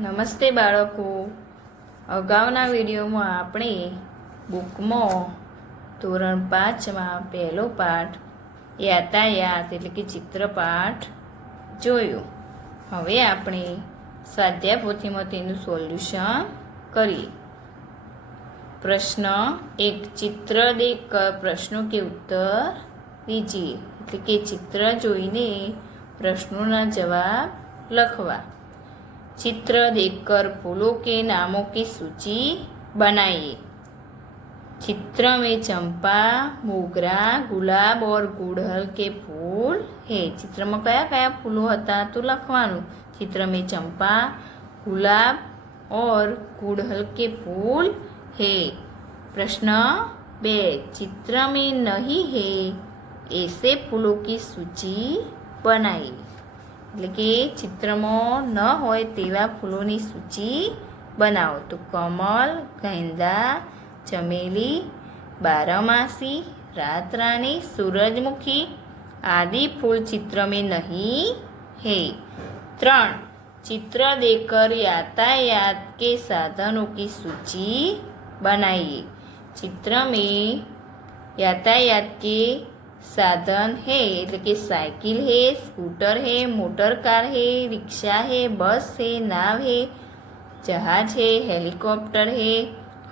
નમસ્તે બાળકો, અગાઉના વિડીયોમાં આપણે બુકમાં ધોરણ 5માં પહેલો પાઠ યાતાયાત એટલે કે ચિત્રપાઠ જોયો. હવે આપણે સ્વાધ્યાય પોથીમાં તેનું સોલ્યુશન કરીએ. પ્રશ્ન 1, ચિત્ર દેખકર પ્રશ્નો કે ઉત્તર દીજીએ. એટલે કે ચિત્ર જોઈને પ્રશ્નોના જવાબ લખવા. चित्र देखकर फूलों के नामों की सूची बनाइए. चित्र में चंपा, मोगरा, गुलाब और गुड़हल के फूल है. चित्र में कया कया फूलों हता तो लखवानुं. चित्र में चंपा, गुलाब और गुड़हल के फूल है. प्रश्न 2, चित्र में नहीं है ऐसे फूलों की सूची बनाइए. એટલે કે ચિત્રમાં ન હોય તેવા ફૂલોની સૂચિ બનાવો. તો કમલ, ગેંદા, ચમેલી, બારમાસી, रातरानी, सूरजमुखी आदि फूल चित्र में नहीं है. 3, चित्र देखकर यातायात के साधनों की सूची बनाइए. चित्र में यातायात के साधन है એટલે કે साइकिल है, स्कूटर है, मोटर कार है, रिक्शा है, बस है, नाव है, जहाज है, हेलीकॉप्टर है,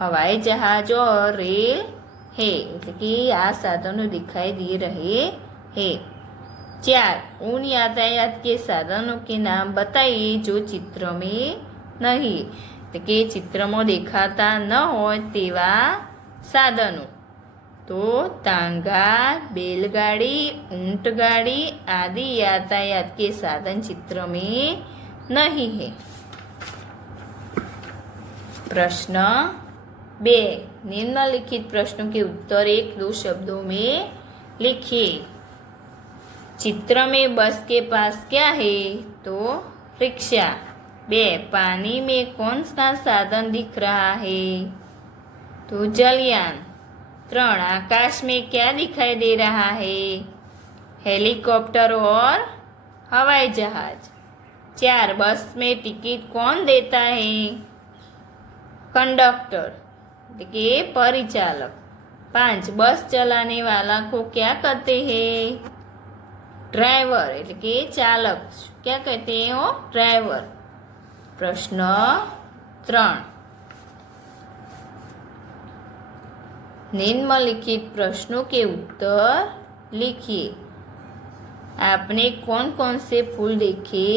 हवाई जहाज और रेल है. એટલે કે આ સાધનો दिखाई दे रहे हैं. 4, उन यातायात के साधनों के नाम बताइए जो चित्र में नहीं. એટલે કે ચિત્રમાં દેખાતા ન હોય તેવા સાધનો. तो तांगा, बैलगाड़ी, ऊंटगाड़ी आदि यातायात के साधन चित्र में नहीं है. प्रश्न 2, निम्नलिखित प्रश्नों के उत्तर 1-2 शब्दों में लिखिए. चित्र में बस के पास क्या है तो रिक्शा. 2, पानी में कौन सा साधन दिख रहा है तो जलयान. 3, आकाश में क्या दिखाई दे रहा है हेलीकॉप्टर और हवाई जहाज. 4, बस में टिकट कौन देता है कंडक्टर એટલે કે परिचालक. 5, बस चलाने वाला को क्या कहते हैं ड्राइवर એટલે કે चालक. क्या कहते हैं वो ड्राइवर. प्रश्न 3, निम्नलिखित प्रश्नों के उत्तर लिखिए. आपने कौन कौन से फूल देखे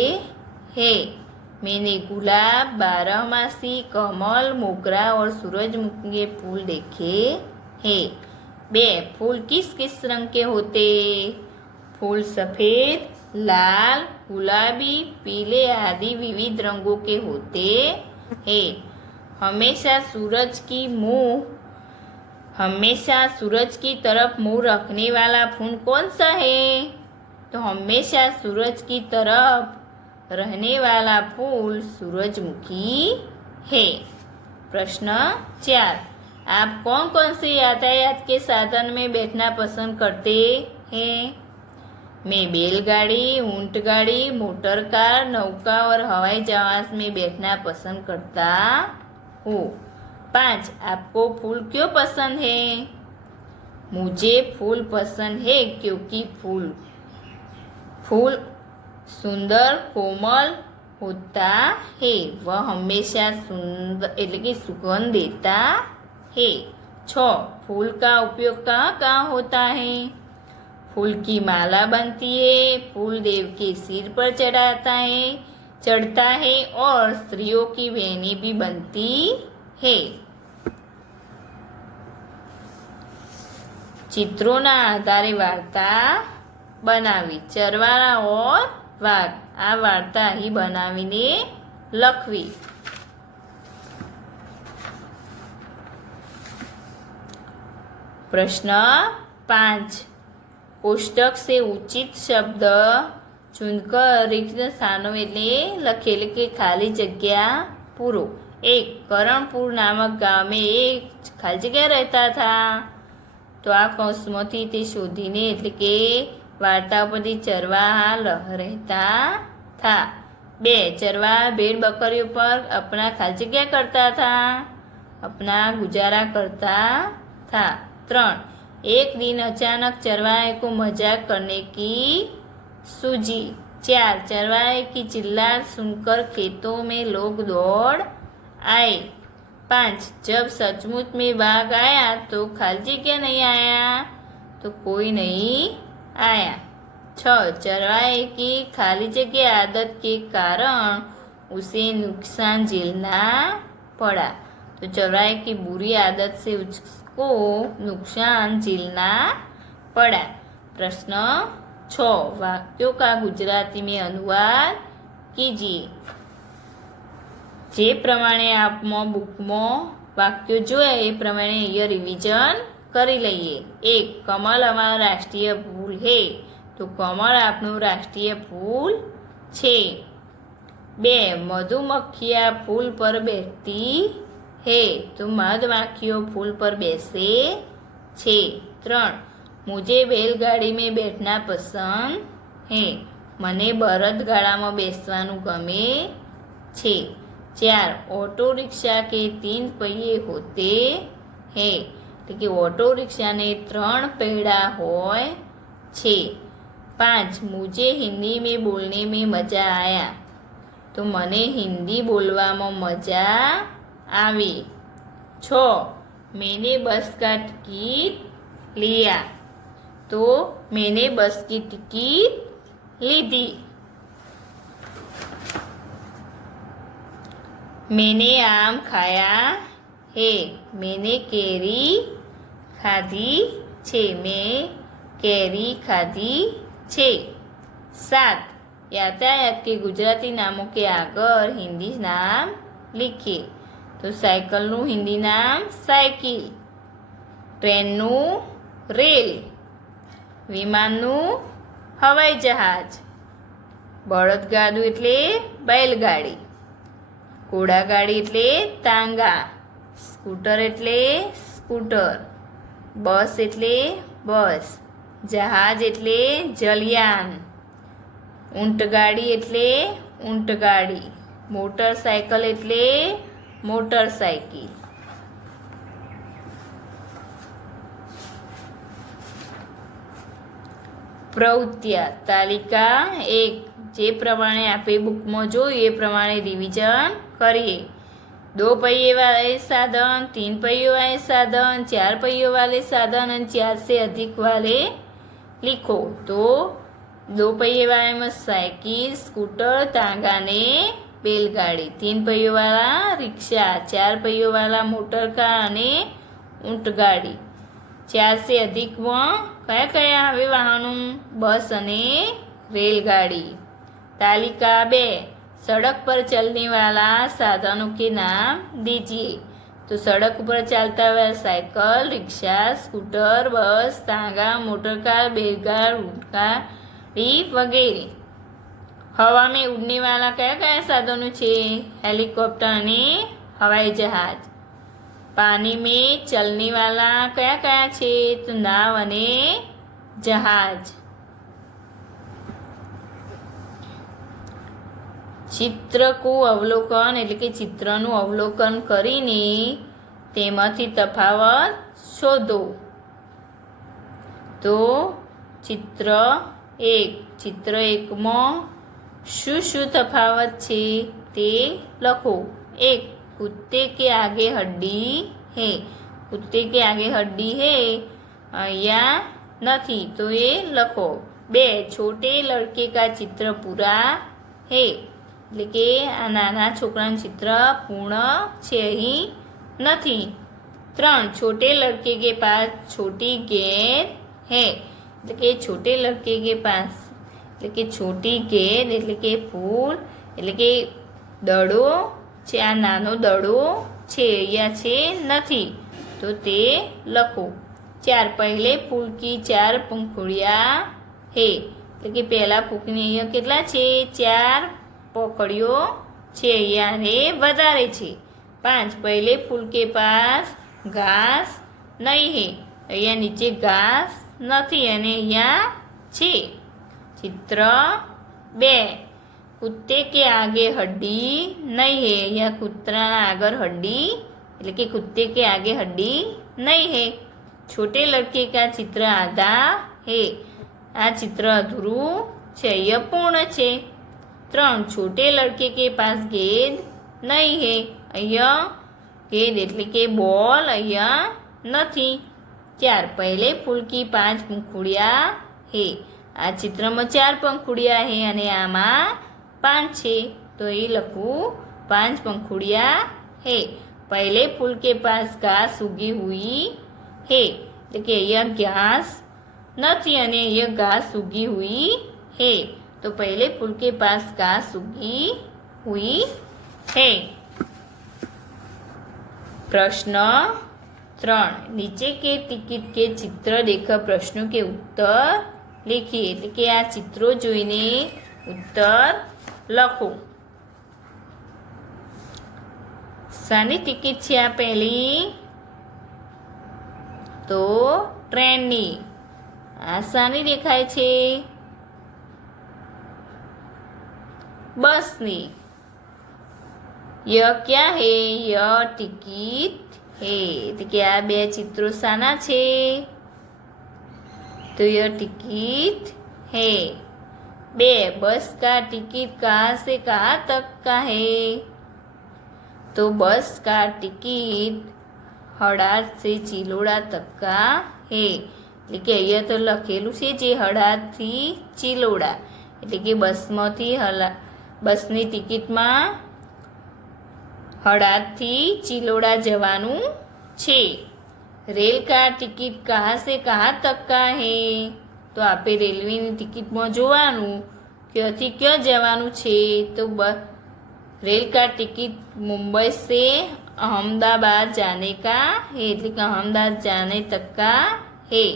हैं. मैंने गुलाब, बारहमासी, कमल, मोगरा और सूरजमुखी के फूल देखे हैं. 2, फूल किस किस रंग के होते. फूल सफ़ेद, लाल, गुलाबी, पीले आदि विविध रंगों के होते हैं. हमेशा सूरज की तरफ मुंह रखने वाला फूल कौन सा है तो हमेशा सूरज की तरफ रहने वाला फूल सूरजमुखी है. प्रश्न 4, आप कौन कौन से यातायात के साधन में बैठना पसंद करते हैं. मैं बैलगाड़ी, ऊंटगाड़ी, मोटर कार, नौका और हवाई जहाज में बैठना पसंद करता हूँ. 5, आपको फूल क्यों पसंद है. मुझे फूल पसंद है क्योंकि फूल सुंदर कोमल होता है. वह हमेशा सुंदर એટલે કે सुगंध देता है. 6, फूल का उपयोग कहाँ कहाँ होता है. फूल की माला बनती है, फूल देव के सिर पर चढ़ता है और स्त्रियों की वेणी भी बनती है. ચિત્રોના આધારે વાર્તા બનાવી. ચરવાળા ઓર વાઘ આ વાર્તા અહીં બનાવીને લખવી. प्रश्न 5, कोष्टक से उचित शब्द चुनकर रिक्त स्थानों એટલે લખેલ કે ખાલી જગ્યા પૂરો. 1, करणपुर नामक गांव में एक खाली जगह रहता था. तो आ कौंसમાંથી તે શોધીને એટલે કે વાર્તા પરથી ચરવાહા રહેતા था. 2 चरवा भेड़ बकरियों पर अपना खाली जगह करता था, अपना गुजारा करता था। 3 एक दिन अचानक चरवाहे को मजाक करने की सूझी। 4 चरवाहे की चिल्लाहट सुनकर खेतों में लोग दौड़ आए। 5 जब सचमुच में बाघ आया तो खाली जगह नहीं आया, तो कोई नहीं आया। 6 चरवाहे की खाली जगह आदत के कारण उसे नुकसान झेलना पड़ा। तो चरवाहे की बुरी आदत से उसको नुकसान झेलना पड़ा। प्रश्न 6 वाक्यों का गुजराती में अनुवाद कीजिए। જે પ્રમાણે આપમાં બુકમાં વાક્યો જોયા એ પ્રમાણે અહીંયા રિવિઝન કરી લઈએ। 1 કમલ અમારું રાષ્ટ્રીય ફૂલ હે, તો કમળ આપણું રાષ્ટ્રીય ફૂલ છે। 2 મધુમક્ખિયા ફૂલ પર બેઠતી હે, તો મધમાખીઓ ફૂલ પર બેસે છે। 3 मुझे बैलगाड़ी में बैठना पसंद है, मने बरदगाड़ामां बेसवानुं गमे छे। 4 ऑटो रिक्शा के 3 पहिए होते हैं, એટલે કે ઓટો રિક્ષાને 3 પૈડા હોય છે। 5 मुझे हिंदी में बोलने में मजा आया, तो मने हिंदी बोलवामां मजा आवी। 6 मैंने बस का टिकट लिया, तो मैंने बस की टिकट लीधी। मैंने आम खाया है, मैंने केरी खाधी छे, मैं केरी खाधी छे। 7 यातायात के गुजराती नामों के आगर हिंदी नाम लिखिए, तो साइकलનું हिंदी नाम साइकिल, ट्रेनનું रेल, વિમાનનું હવાઈ જહાજ, બળદગાડું એટલે बैलगाड़ी, ઘોડાગાડી એટલે તાંગા, સ્કૂટર એટલે સ્કૂટર, બસ એટલે બસ, જહાજ એટલે જલયાન, ઊંટગાડી એટલે ઊંટગાડી, મોટરસાયકલ એટલે મોટરસાયકલ। પ્રવૃત્તિયા તાલિકા 1 જે પ્રમાણે આપણે બુકમાં જોયું એ પ્રમાણે રિવિઝન કરીએ। 2 पहिए वाले साधन, 3 पहियों वाले साधन, 4 पहियों वाले साधन और 4 से अधिक वाले लिखो। तो 2 पहिए वाले में साइकिल, स्कूटर, तांगा ने बैलगाड़ी, 3 पहियों वाला रिक्शा, 4 पहियों वाला मोटर कार અને ઊંટગાડી, 4 से अधिक में कया कया आवे वाहनों, बस અને रेलगाड़ी। तालिका 2 सड़क पर चलने वाला साधनों के नाम दीजिए। तो सड़क पर चलता हुआ साइकिल, रिक्शा, स्कूटर, बस, तांगा, मोटरकार, बैलगाड़ी, ऊंटगाड़ी वगैरह। हवा में उड़ने वाला कया कया साधनों छे, हेलिकॉप्टर અને हवाई जहाज। पानी में चलने वाला कया कया छे, तो नाव અને जहाज। चित्र को अवलोकन એટલે કે ચિત્રનું અવલોકન કરીને તેમાંથી તફાવત શોધો। તો ચિત્ર 1 ચિત્ર 1 માં શું તફાવત છે તે લખો। 1 कुत्ते के आगे हड्डी है, कुत्ते के आगे हड्डी है અહીંયા નથી, तो ये लखो। 2 छोटे लड़के का चित्र पूरा है, એટલે કે આ નાના છોકરાનું ચિત્ર પૂર્ણ છે, અહીં નથી। 3 छोटे लड़के के पास छोटी गेंद है, એટલે કે छोटे लड़के के पास એટલે કે छोटी गेंद એટલે કે ફૂલ એટલે કે દડો છે, આ નાનો દડો છે, અહીંયા છે નથી, તો તે લખો। 4 पहले फूल की 4 पंखुड़ियाँ है, એટલે કે પહેલા ફૂલની અહીંયા કેટલા છે, 4 पंखुड़ियों છે, અહીંયા ને વધારે છે। 5 पहले फूल के पास घास नहीं है, અહીંયા નીચે ઘાસ નથી અને અહીંયા છે। चित्र 2 कुत्ते के आगे हड्डी नहीं है। या કૂતરાના આગળ હડ્ડી એટલે કે कुत्ते के आगे हड्डी नहीं है। छोटे लड़के का चित्र आधा है। आ चित्र अधूरू છે, અપૂર્ણ છે। 3 छोटे लड़के के पास गेंद नहीं है। અહીંયા गेंद એટલે કે બોલ અહીંયા નથી। 4 पहले फूल की 5 पंखुड़ियाँ है। आ चित्रमा 4 पंखुड़ियाँ है અને આમાં 5 છે, તો એ લખવું 5 पंखुड़ियाँ है। पहले फूल के पास घास उगी हुई है। એટલે કે અહીંયા ઘાસ નથી અને અહીંયા घास उगी हुई है। तो पहले फूल के पास घास उगी हुई है। प्रश्न 3 नीचे के टिकट के चित्र देखकर प्रश्नों के उत्तर लिखिए। એટલે કે આ ચિત્રો જોઈને ઉત્તર લખો। શાની ટિકિટ છે આ પહેલી? તો ટ્રેનની। આ શાની દેખાય છે? બસની। यह क्या है? यह टिकट है। એટલે કે આ બે ચિત્રો શાના છે? तो यह टिकट है। 2 बस का टिकट कहाँ से कहाँ तक का है? तो बस का टिकट हड़ाद से चिलोड़ा तक का है। એટલે કે અહીંયા તો લખેલું છે જે હળાદથી ચિલોડા, એટલે કે બસની ટિકિટમાં હળાદથી ચિલોડા જવાનું છે। रेल का टिकट कहाँ से कहाँ तक का है? तो आपे रेलवेनी टिकિટમાં જોવાનું કે અહીંથી ક્યાં જવાનું છે। તો रेल का टिकट मुंबई से अहमदाबाद जाने का है। એટલે કે अहमदाबाद जाने तक का है।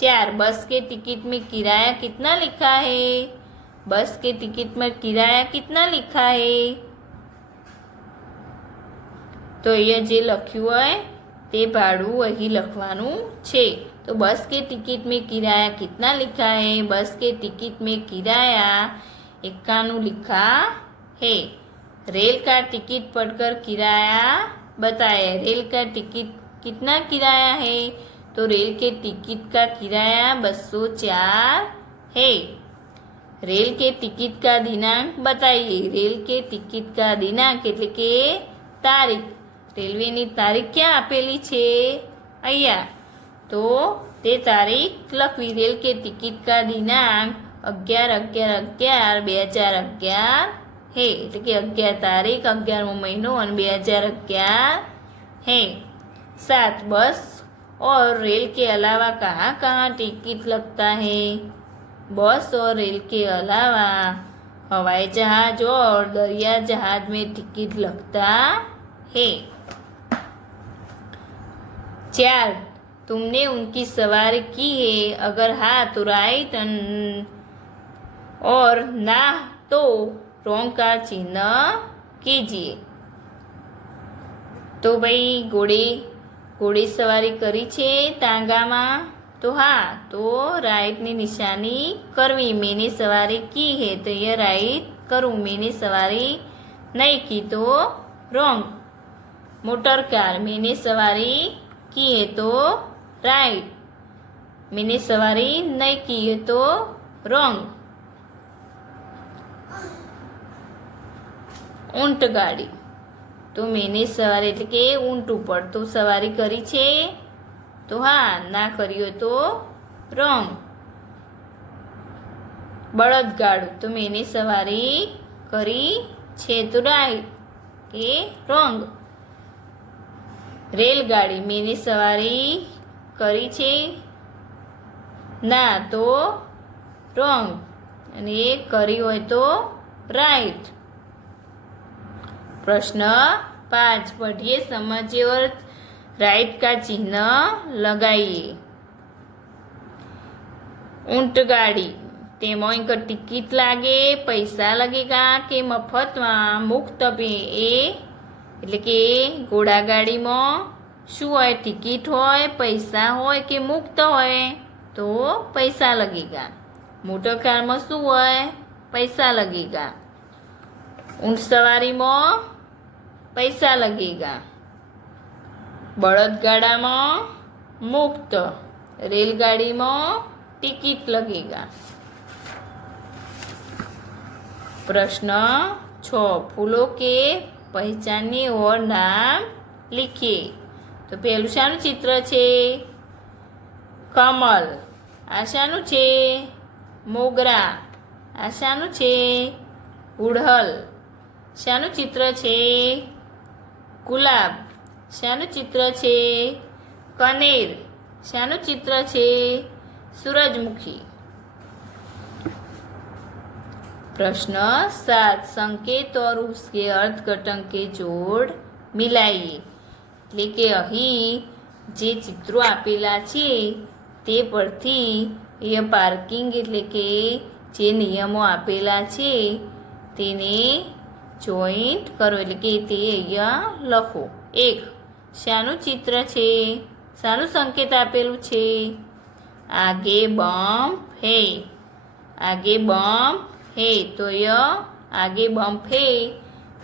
4 बस के टिकट में किराया कितना लिखा है? बस के टिकट में किराया कितना लिखा है? तो ये जे लख्યું હોય તે ભાડું અહીં લખવાનું છે। तो बस के टिकट में किराया कितना लिखा है? बस के टिकट में किराया 91 लिखा है। रेल का टिकट पढ़कर किराया बताए। रेल का टिकट कितना किराया है? तो रेल के टिकट का किराया 204 है। रेल के टिकट का दिनांक बताइए। रेल के टिकट का दिनांक એટલે કે તારીખ। રેલવેની તારીખ ક્યાં આપેલી છે? અહીંયા। તો તે તારીખ લખવી। રેલ કે ટિકિટ का दिनांक 11/11/2011 है। એટલે કે 11 તારીખ 11મો મહિનો અને 2011 है। 7 बस और रेल के अलावा कहाँ कहाँ टिकट लगता है? बस और रेल के अलावा हवाई जहाज और दरिया जहाज में टिकट लगता है। 4 तुमने उनकी सवारी की है? अगर हाँ तो राइट और ना तो रॉन्ग का चिन्ह कीजिए। तो भाई घोड़ी सवारी करी छे टांगामा? तो हाँ, तो राइटनी निशानी करवी। मैंने सवारी की है तो ये राइट करूँ। मैंने सवारी नहीं की तो रॉन्ग। मोटर कार मैंने सवारी की है तो राइट। मैंने सवारी नहीं की है तो रॉन्ग। ऊंट गाड़ी तो मैंने सवारी એટલે કે ઊંટ ઉપર તો સવારી કરી છે તો હા, ના કરી હોય તો રોંગ। બળદગાડું તો मैंने સવારી કરી છે તો રાઈટ કે રોંગ। રેલગાડી मैंने સવારી કરી છે ના તો રોંગ અને એ કરી હોય તો રાઈટ। प्रश्न 5 पढ़िए, समझिए और राइट का चिन्ह लगाइए। ऊंट गाड़ी तेमां एक टिकट लागे, पैसा लगेगा के मफत में मुफ्त पे ए એટલે કે ઘોડાગાડીમાં શું હોય? ટિકિટ હોય, પૈસા હોય કે મુક્ત હોય? તો પૈસા लगेगा। મોટર કારમાં શું હોય? પૈસા लगेगा। ઊંટ સવારીમાં પૈસા लगेगा, બળદગાડામાં मुफ्त, रेलगाड़ीમાં टिकट लगेगा। प्रश्न 6 फूलों के पहचानिए और नाम लिखिए। तो पहलू शाનું ચિત્ર છે? કમલ। આ શાનું છે? મોગરા। આ શાનું છે? ગુડહલ। શાનું ચિત્ર છે? ગુલાબ। શાનું ચિત્ર છે? કનેર। શાનું ચિત્ર છે? सूरजमुखी। प्रश्न 7 संकेत और उसके अर्थघटन के जोड़ मिलाइए। એટલે કે અહીં જે ચિત્રો આપેલા છે તે પરથી એ પાર્કિંગ એટલે કે જે નિયમો આપેલા છે તેને જોઈન્ટ કરો, એટલે કે તે અહીંયા લખો। 1 શાનું ચિત્ર છે? શાનું સંકેત આપેલું છે? आगे बम है, आगे बम है, तो यह आगे बम्प है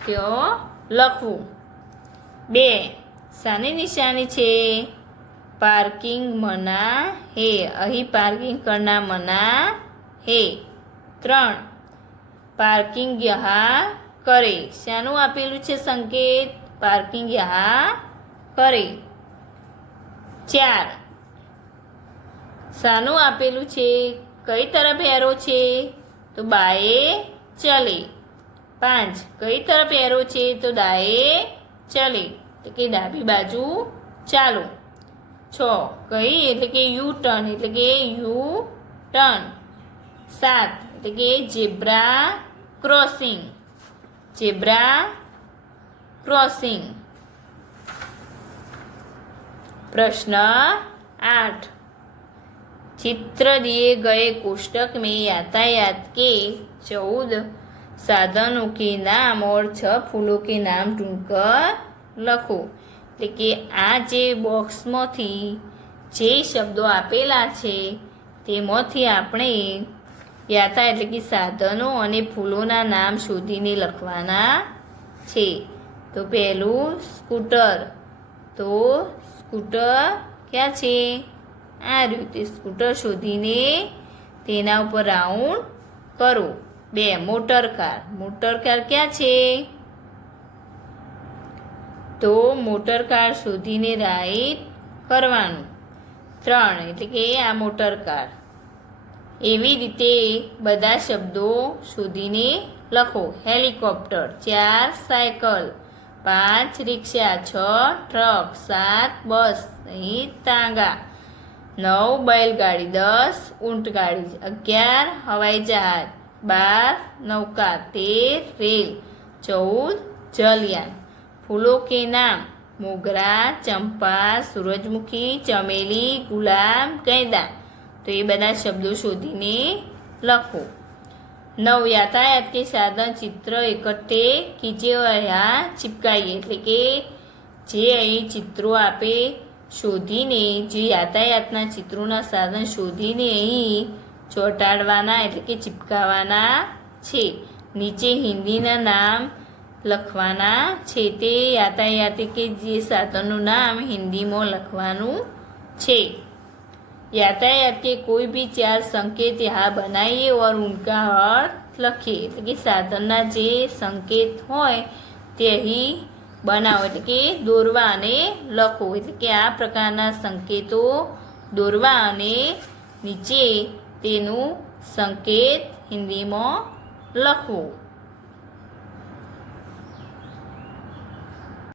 क्यों लखવું। 2 શાની નિશાની છે? પાર્કિંગ મના હે, અહીં પાર્કિંગ કરના મના હે। 3 પાર્કિંગ યહા કરે, શાનું આપેલું છે સંકેત? પાર્કિંગ યહા કરે। 4 શાનું આપેલું છે? કઈ તરફ એરો છે? તો બાએ ચલે। 5 કઈ તરફ એરો છે? તો દાએ ચલે, એટલે કે ડાબી બાજુ ચાલો। 6 કઈ એટલે કે યુ ટર્ન, એટલે કે યુ ટર્ન। 7 એટલે કે ઝેબ્રા ક્રોસિંગ, ઝેબ્રા क्रॉसिंग। प्रश्न 8 चित्र दिए गए कोष्टक में यातायात के 14 साधनों के नाम और 6 फूलों के नाम ढूंढकर लखो। એટલે કે આ જે બોક્સમાંથી જે શબ્દો આપેલા છે તેમાંથી આપણે યાતા એટલે કે સાધનો અને ફૂલોના નામ શોધીને લખવાના છે। તો પહેલું સ્કૂટર, તો સ્કૂટર ક્યાં છે? આ રીતે સ્કૂટર શોધીને તેના ઉપર રાઉન્ડ કરો। 2 મોટર કાર, મોટર કાર ક્યાં છે? તો મોટર કાર શોધીને રાઈટ કરવાનું। 3 એટલે કે આ મોટર કાર। એવી રીતે બધા શબ્દો શોધીને લખો। હેલિકોપ્ટર, 4 સાયકલ, 5 રિક્ષા, 6 ટ્રક, 7 બસ, અહીં તાંગા, 9 बैलगाड़ी, 10 ऊंटगाड़ी, 11 हवाई जहाज, 12 नौका, 13 रेल, 14 जलयान। फूलों के नाम मोगरा, चंपा, सूरजमुखी, चमेली, गुलाब, गेंदा। तो ये બધા શબ્દો શોધીને લખો। 9 यातायात के साधन चित्र इकट्ठे कीजिए और यहाँ चिपकाइए। એટલે કે જે અહીં ચિત્રો આપે શોધીને જે યાતાયાતના ચિત્રોના સાધન શોધીને અહીં ચોંટાડવાના એટલે કે ચિપકાવવાના છે। નીચે હિન્દીના નામ લખવાના છે। તે યાતાયાત કે જે સાધનનું નામ હિન્દીમાં લખવાનું છે। यातायात के कोई भी 4 संकेत यहाँ बनाइए और उनका अर्थ लखिए। એટલે કે સાધનના જે સંકેત હોય તે અહીં બનાવો એટલે કે દોરવા અને લખો। એટલે કે આ પ્રકારના સંકેતો દોરવા અને નીચે તેનું સંકેત હિન્દીમાં લખવું।